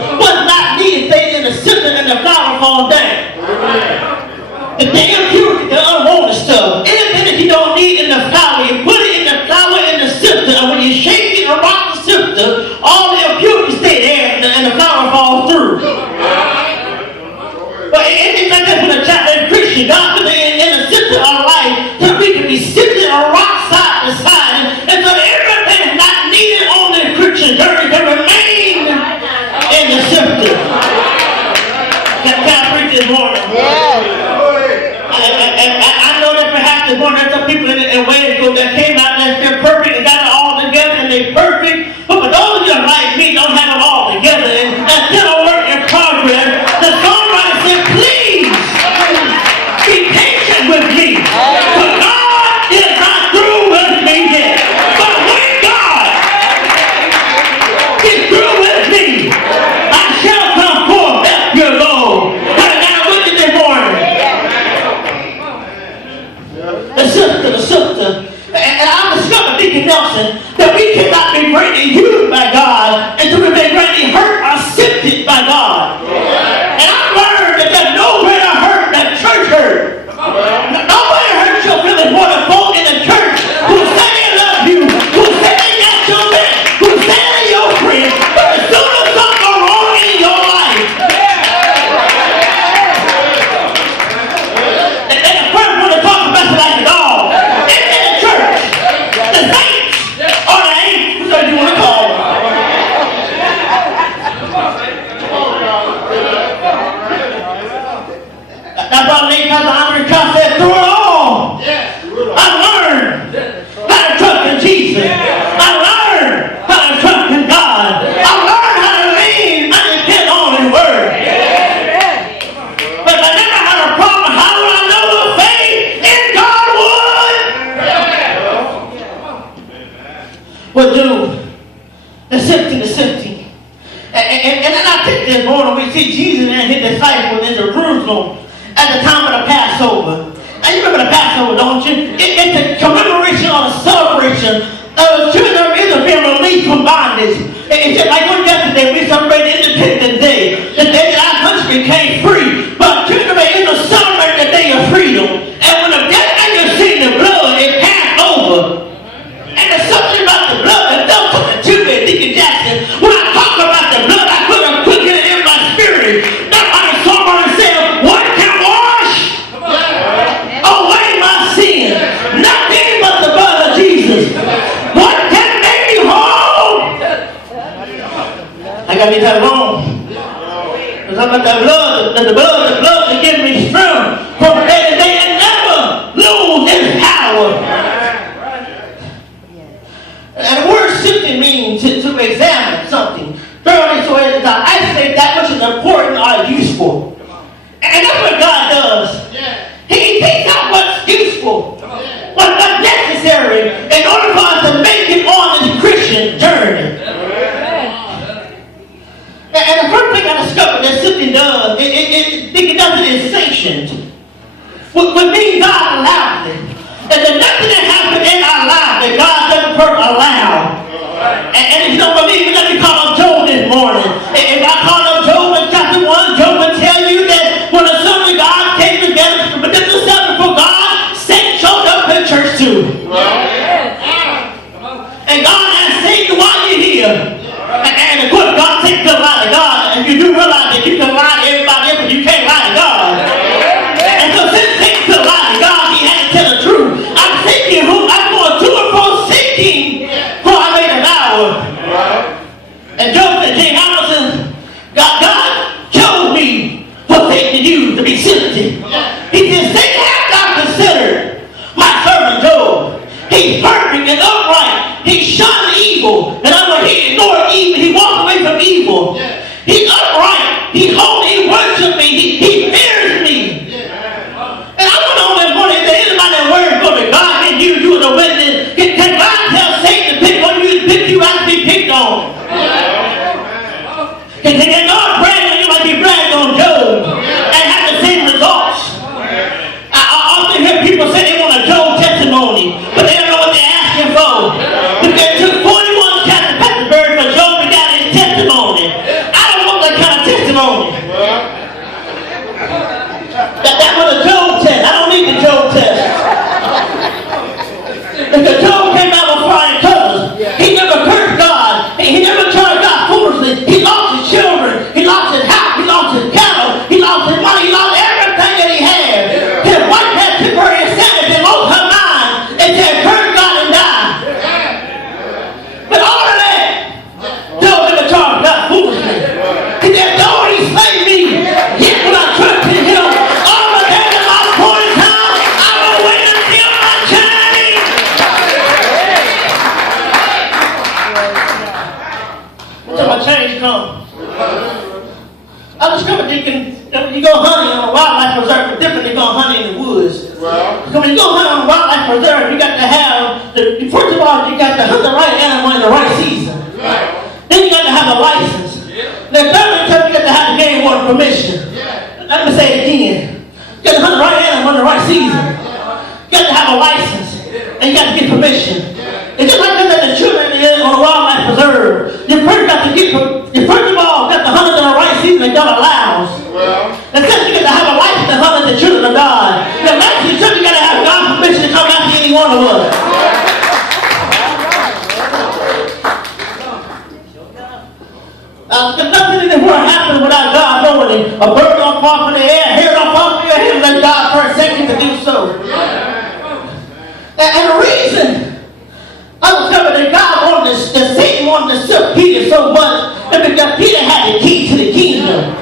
was not needed, say, in the sifter and the flour fall down. The impurity, the unwanted stuff, anything that you don't need in the flour, you put it in the flour in the sifter, and when you shake it and rock the sifter, all the impurities stay there and the flour falls through. But it's like that for the child and Christian. God put it in the sifter of life so we can be sifted and rock side to side, and so that everything not needed on the Christian journey can remain in the sifter. Can I preach this morning? I know that perhaps there's one of some people in Wales that came out and they're perfect and got it all together and they're perfect. But for those of you like me don't have it all together and still a work in progress, the songwriter said, please be patient with me. For God is not through with me yet. But when God is through with me, I shall come forth, help your Lord. The sister, and I discovered, Deacon Nelson, that we cannot be greatly used by God until we've been greatly hurt or sifted by God. And I learned that there's no greater hurt than church hurt. No greater hurt you'll feel is more than folk in the church who say they love you, who say they got your back, who say they're your friend, but as soon as something goes wrong in your life, and the first one to talk about it like it all. That's why Pastor Andre Trust said, through it all, I learned how to trust in Jesus. I learned how to trust in God. I learned how to lean and depend on His Word. But if I never had a problem, how would I know the faith in God would do? The sifting. And then I think this morning we see Jesus and His disciples in Jerusalem at the time of the Passover. And you remember the Passover, don't you? It's a commemoration or a celebration of the children of Israel being released from bondage. It's just like when yesterday we celebrated Independence Day, the day that our country became free. But children of Israel celebrated the day of freedom. And when the death angel seen the blood, it passed over. And there's something about the blood that don't put the two in Deacon Jackson. When I talk about the blood, I couldn't get it in my spirit. That's why the songwriter said, what can wash away my sin? Nothing but the blood of Jesus. What can make me whole? I got to get that wrong. Because I'm about the blood to give me strength from day to day and never lose its power. And the word sifting means to examine something thoroughly so as to isolate that which is important or useful. And that's what God does. He takes out what's useful, what's necessary in order for us to make it on this Christian journey. And the first thing I discovered that sifting does, it does it is sanctioned. What means God allows it. And there's nothing that happens in our lives that God doesn't allow. And if you don't believe me, let me call up Job this morning. If I call up Job in chapter 1, Job will tell you that when the Son of God came together, but this is something for God, Satan showed up in church too. And God asked Satan, why are you here? And of course, God takes the lie to God. And you do realize that you can lie to everybody else, but you can't lie to God. And so since Satan could lie to God, he had to tell the truth. I'm seeking who? I'm going to and fro seeking who I made an hour. And Job said, J. Hamilton, God chose me for Satan to use to be sifted. He said, Satan has not considered my servant Job. He's perfect and upright. He shunned evil. And he ignored evil. He walked away from evil. He's upright. He's holy. He worships me. He fears me. And I want to know this morning, if there anybody that words go to God can use you as a witness, can God tell Satan to pick on you to pick you out to be picked on? Can God brag on you like he bragged on Job and have the same results? Because Job came out with flying colors. He never cursed God. He never charged God foolishly. He lost his children. He lost his house. He lost his cattle. He lost his money. He lost everything that he had. His wife had temporary insanity and lost her mind and said, curse God and die. But all of that, Job never charged God foolishly. He said, though he slay me, yet will I trust in him. All the days of my appointed time, I will wait until my change. Until my change comes. I discovered when you go hunting on a wildlife preserve, it's different than going hunting in the woods. So when you go hunting on a wildlife preserve, you got to have, first of all, you got to hunt the right animal in the right season. Then you got to have a license. The third time you got to have the game warden permission. Let me say it again. You got to hunt the right animal in the right season. You got to have a license. And you got to get permission. It's just like that the children on a wildlife preserve. You first of all got to hunt it in the right season that God allows. And then you got to have a license to hunt the children of God. The license you got to have God's permission to come after any one of us. Because nothing in this world happens without God knowing it. A bird don't fall from the air, hair don't fall from your head, let God for a second to do so. And the reason I discovered that God Satan wanted to sift Peter so much, and because Peter had the key to the kingdom.